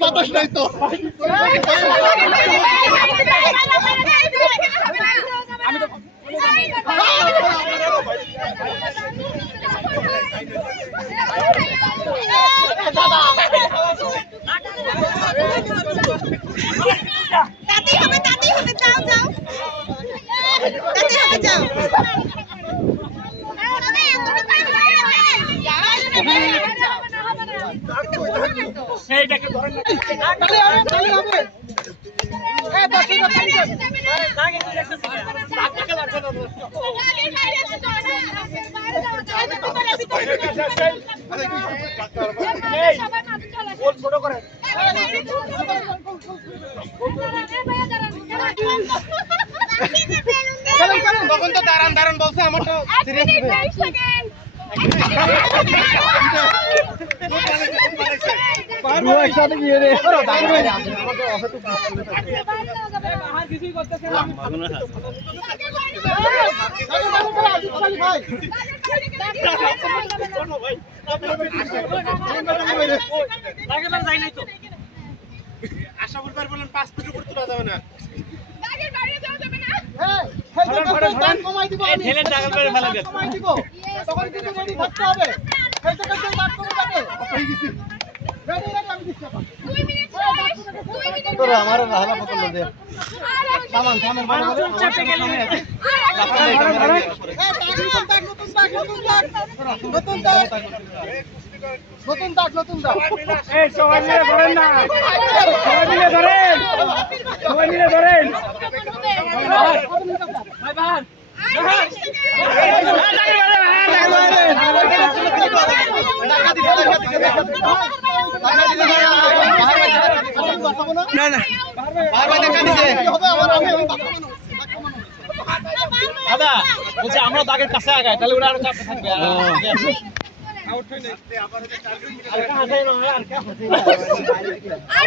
বাতাস নাই তো তখন তো দাঁড়ান দাঁড়ান বলছে আমার তো একসাথে গিয়ে রে কিছুই করতেছে না আশা করবার বলেন 5 ফুট উপর তোলা যাবে না গাড়ির বাইরে যাওয়া যাবে না কমাই দিব এই ঠেলে জায়গা করে ফেলা দেন কমাই দিব তখন কিন্তু রেডি থাকতে হবে এই জায়গা থেকে বাদ করে যাবে হয়ে গেছে রেডি রেডি আমি দিচ্ছি 2 মিনিট 2 মিনিট তোরা আমার হালা পছন্দ দে সামান সামান মানে চাপে গেলি নতুন দাগ এই সবাই মিলে ধরেন না সবাই মিলে ধরেন ভাই ভাই না না দাদা বলছি আমরা দাগের কাছে আগাই তাহলে ওরা আরো চাপে থাকবে আউট হই না আবার আর কা হাসাই না আর কা হাসাই আর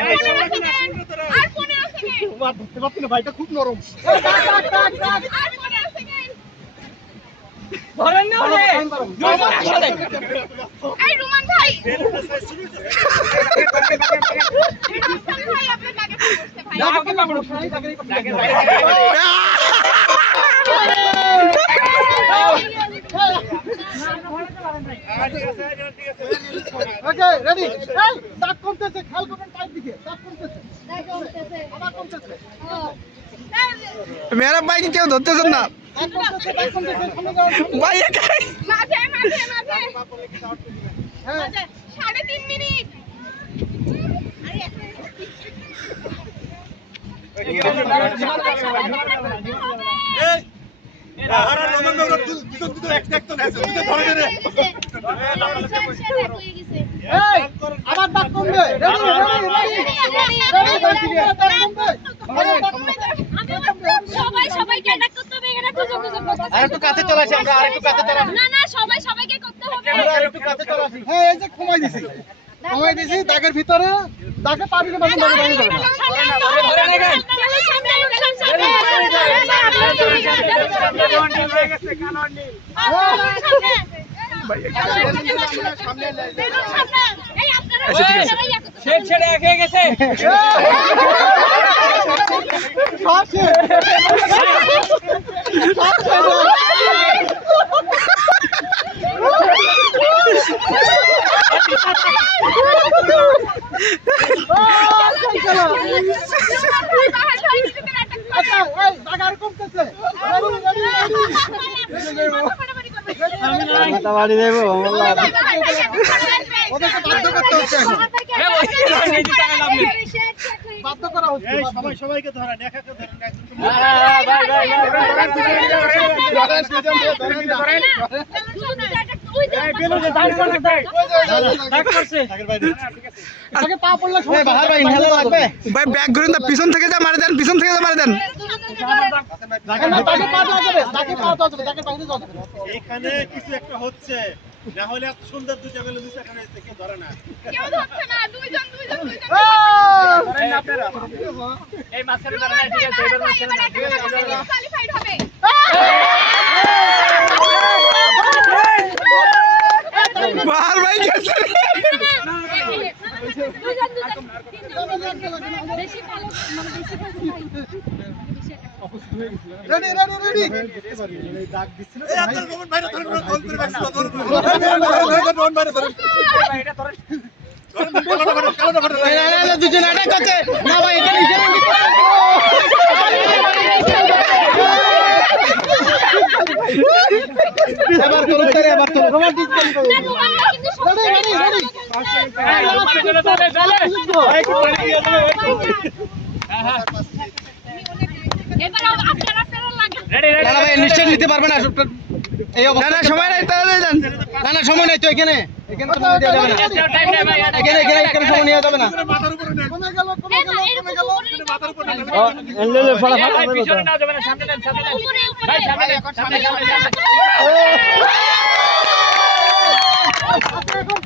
15 সেকেন্ড বাদ ধরতে পারছ না ভাইটা খুব নরম আর 15 সেকেন্ড ধরেন না ওরে এই রুমান ভাই ভাই আপনি দাগে পড়তে ভাই দাগে পাবো দাগে ওকে রেডি এই দাগ কমতেছে খেয়াল করবেন পাইপ দিকে দাগ কমতেছে আবার কমতেছে মেরা বাইক কেউ ধরতেছেন না দাগ কমতেছে সামনে যাও ভাই মাঝে হ্যাঁ 3.5 মিনিট আরে রমননগর দুটো একটা আছে দুটো ধরে দে এই আবার দাগ কমবে সবাইকে দাগ করতে হবে এখানে খুঁজে করতে আর একটু কাছে চলে আসি আমরা আর একটু কাছে চলে আসি না সবাইকে করতে হবে আমরা আর একটু কাছে চলে আসি হ্যাঁ এই যে কমাই দিছি দাগের ভিতরে দাগে পাবি না বাকি দাগে যাবে ছেড়ে এগিয়ে গেছে বাড়ি দেব বাধ্য করা হচ্ছে সবাইকে ধরা নেখাকে ধরেন ভাই ব্যাগ ঘুরেন পিছন থেকে যা মারে দেন তাকে পা দেওয়া যাবে, তাকে পা দেওয়া যাবে, তাকে বাইরে যাওয়া যাবে না। এখানে কিছু একটা হচ্ছে, না হলে এত সুন্দর দুইটা বেলে দুইটা এখানে এসে কেউ ধরে না। কেউ ধরছে না, দুইজন। এই মাছের কারণে ঠিক আছে, এবার মাছের এবার একটা ডিসকোয়ালিফাইড হবে। বাহার ভাই গেছে। বেশি ভালো মানে বেশি ভালো ভাই। রেডি রেডি রেডি দাগ দিছিল এই আপনার রোহন ভাইরা ধরেন, গোল করে রাখছিল, ধরুন। রোহন ভাইরা ধরেন। এটা ধরে দুজন অ্যাটাক করছে না ভাই, এখানে ইশারা দিতে এবার করুন তারে, এবার তো রোমান্টিক না দোকানটা কিন্তু রেডি রেডি রেডি এবার আপনারা লাগে। না ভাই নিশ্চয় নিতে পারবে না এই অবস্থা। না সময় নাই, তাহলে যান। না সময় নাই তো, এখানে এখানে তো সময় দেওয়া যাবে না, টাইম নেই ভাই, এখানে সময় নেওয়া যাবে না। মাথার উপরে নেন। কমে গেল কমে গেল কমে গেল। মাথার উপরে নেন। ভাই পিছনে না যাবে না, সামনে নেন, সামনে নেন ভাই, সামনে নেন, সামনে সামনে আচ্ছা, এখন